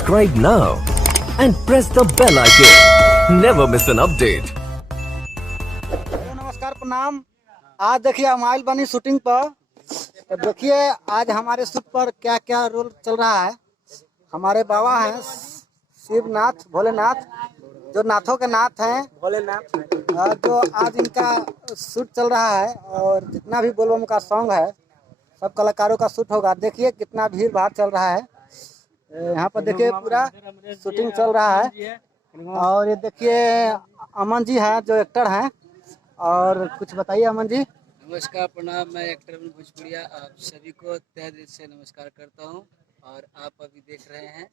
Subscribe now and press the bell icon. Never miss an update. नमस्कार प्रणाम। आज देखिए हम आइल बनी शूटिंग पर, तो देखिए आज हमारे शूट पर क्या क्या रोल चल रहा है। हमारे बाबा हैं शिवनाथ भोलेनाथ, जो नाथों के नाथ हैं भोलेनाथ, जो आज इनका शूट चल रहा है और जितना भी बोलबम का सॉन्ग है सब कलाकारों का शूट होगा। देखिए कितना भीड़ भाड़ चल रहा है यहाँ पर, देखिए पूरा शूटिंग चल रहा है। और ये देखिए अमन जी हैं जो एक्टर हैं, और कुछ बताइए अमन जी। नमस्कार प्रणाम, मैं एक्टर अमन भोजपुरिया आप सभी को तहे दिल से नमस्कार करता हूं। और आप अभी देख रहे हैं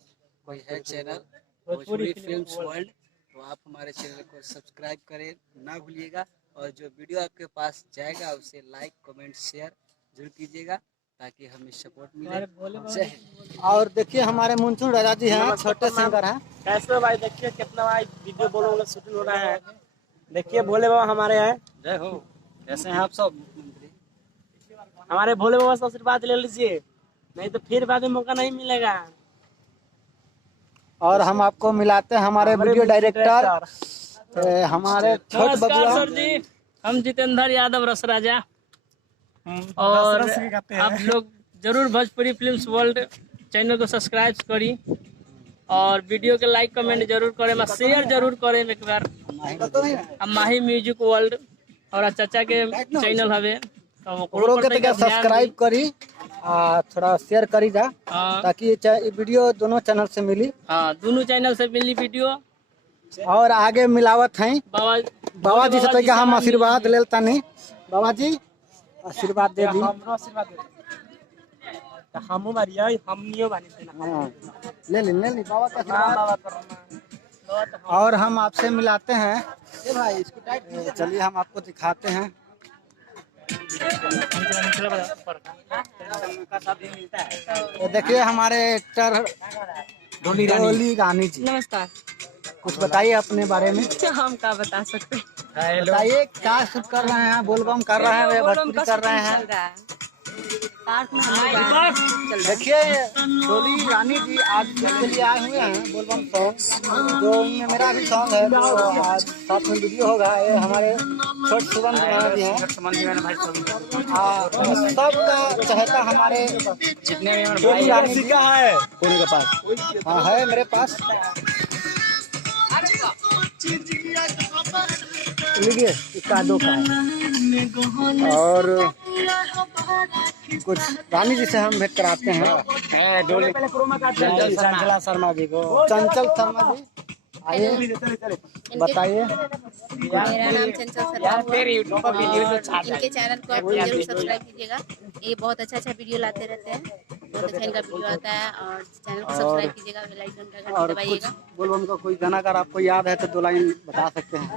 कोई है चैनल भोजपुरी फिल्म्स वर्ल्ड, तो आप हमारे चैनल को सब्सक्राइब करें ना भूलिएगा। और जो वीडियो आपके पास जाएगा उसे लाइक कमेंट शेयर जरूर कीजिएगा ताकि हमें सपोर्ट मिले। जय हिंद। और देखिए हमारे मुंचुन राजा जी हैं, छोटे सिंगर हैं। कैसे भाई, देखिए कितना भाई वीडियो बोलो शूटिंग हो रहा है। देखिए भोले बाबा हमारे हैं। जय हो। कैसे हैं आप सब? हमारे भोले बाबा से आशीर्वाद ले लीजिए, नहीं तो फिर बाद में मौका नहीं मिलेगा। और हम आपको मिलाते हैं हमारे वीडियो डायरेक्टर हमारे छोटे बबुआ। सर जी, हम जितेंद्र यादव रस राजा, और आप लोग जरूर भोजपुरी फिल्म्स वर्ल्ड चैनल को सब्सक्राइब करी और वीडियो के लाइक कमेंट जरूर करें, शेयर जरूर करें एक बार। अब माही म्यूजिक वर्ल्ड और चाचा के चैनल हवे, तो ओकरो के सब्सक्राइब करी, थोड़ा शेयर करी जा, ताकि ये वीडियो दोनों चैनल से मिली। हाँ, दोनों चैनल से मिली वीडियो। और आगे मिलावत हैं बाबा जी से, तो हम आशीर्वाद लेता नहीं। बाबा जी आशीर्वाद दे दी। हम नियो बानी से ले ली बाबा का आशीर्वाद। और हम आपसे मिलाते हैं, चलिए हम आपको दिखाते हैं। ये देखिए हमारे एक्टर डोली रानी जी। नमस्कार। कुछ बताइए अपने बारे में। हम क्या बता सकते हैं? बताइए क्या शूट कर रहे हैं, बोलबम कर रहे हैं, भोजपुरी कर रहे हैं। देखिए डोली रानी जी आज के लिए आए हुए हैं बोलबम सॉन्ग, जो उनमें मेरा भी सॉन्ग है, तो आज साथ में वीडियो होगा। ये हमारे छोटे सुमन जी हैं, सबका चहेता हमारे जितने डोली रानी जी का है कोने के पास। हाँ है मेरे पास, लीजिए इसका दो का है। और कुछ रानी जी से हम भेंट कराते हैं। चंचल शर्मा जी को, चंचल शर्मा जी आइए बताइए। मेरा नाम चंचल शर्मा है। इनके चैनल को आप जरूर सब्सक्राइब कीजिएगा, ये बहुत अच्छा वीडियो लाते रहते हैं, बहुत अच्छा इनका वीडियो आता है। और चैनल को सब्सक्राइब कीजिएगा, बेल आइकन का घंटी दबाइएगा। बोलबम का कोई गाना अगर आपको याद है तो 2 लाइन बता सकते हैं।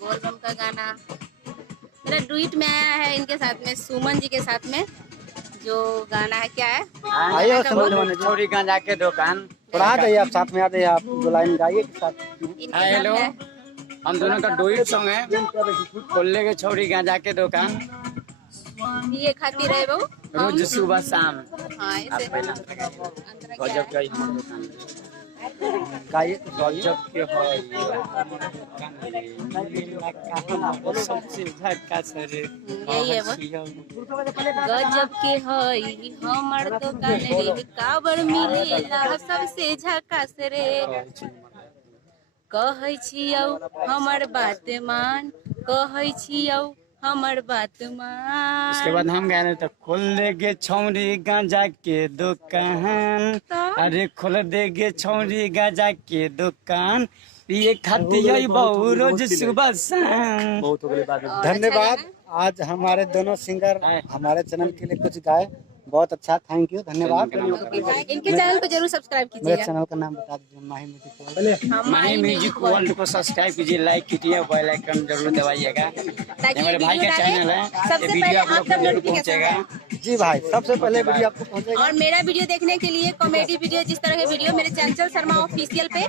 बोलबम का गाना मेरा डुइट में आया है इनके साथ में, सुमन जी के साथ में। जो गाना है क्या है? आइए छोरी गांजा के दुकान। थोड़ा आ जाइए, आप साथ में आ जाइए, आप 2 लाइन गाइए साथ। हेलो, हम दोनों का डुइट सॉन्ग है। खोलने के छोरी गांजा के दुकान, ये खाती रहे वो रोज सुबह शाम। हाँ, ऐसे गजब का हमारा दुकान गाइए। गजब के सबसे झकास रे, यही है वो। गजब के हई हमर दुकान रे, काबर मिलेला सबसे झकास रे। कहै छियौ हमर बात मान, कहै छियौ हमर बात मान। उसके बाद हम गए तो खोल देगे छौरी गांजा के दुकान, अरे खोल देगे छौरी गांजा के दुकान, ये खाती है बहु रोज सुबह शाम। बहुत हो गई बात। धन्यवाद। आज हमारे दोनों सिंगर हमारे चैनल के लिए कुछ गाए, बहुत अच्छा, थैंक यू, धन्यवाद। इनके चैनल को जरूर सब्सक्राइब मेरे कीजिएगा। चैनल का नाम बता दीजिए, माही म्यूजिक वर्ल्ड। माही म्यूजिक वर्ल्ड को सब्सक्राइब कीजिए, लाइक कीजिए, बेल आइकन जरूर दबाइएगा। ताकि मेरे भाई का चैनल है, सबसे ये वीडियो पहले आप आप लोग तक को जरूर नोटिफिकेशन पहुंचेगा। जी भाई, सबसे पहले वीडियो आपको पहुंचेगा। और मेरा वीडियो देखने के लिए कॉमेडी वीडियो, जिस तरह के वीडियो मेरे चंचल शर्मा ऑफिशियल पे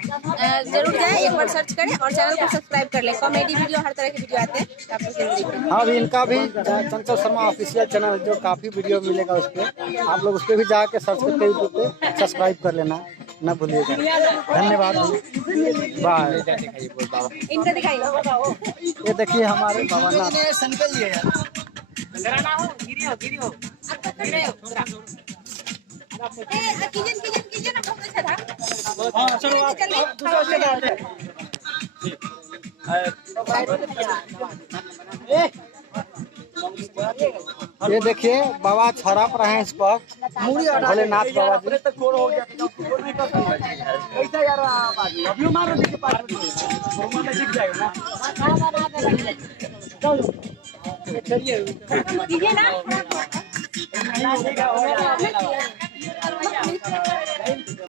जरूर जाए, एक बार सर्च करें और चैनल को सब्सक्राइब कर लें। कॉमेडी वीडियो हर तरह के वीडियो आते हैं, आप लोग जरूर देखें। हाँ भी इनका भी चंचल शर्मा ऑफिशियल चैनल, जो काफी वीडियो मिलेगा उस पर। आप लोग उस पर भी जाके सर्च करके यूट्यूब पे सब्सक्राइब कर लेना ना भूलिएगा। धन्यवाद, बाय। इनका दिखाइए। ये देखिए हमारे बाबा नाथ। कीजिए ना, बहुत अच्छा था। चलिए। ये देखिए बाबा छड़प रहे हैं इस पर, भोलेनाथ बाबा जी। कीजिए ना।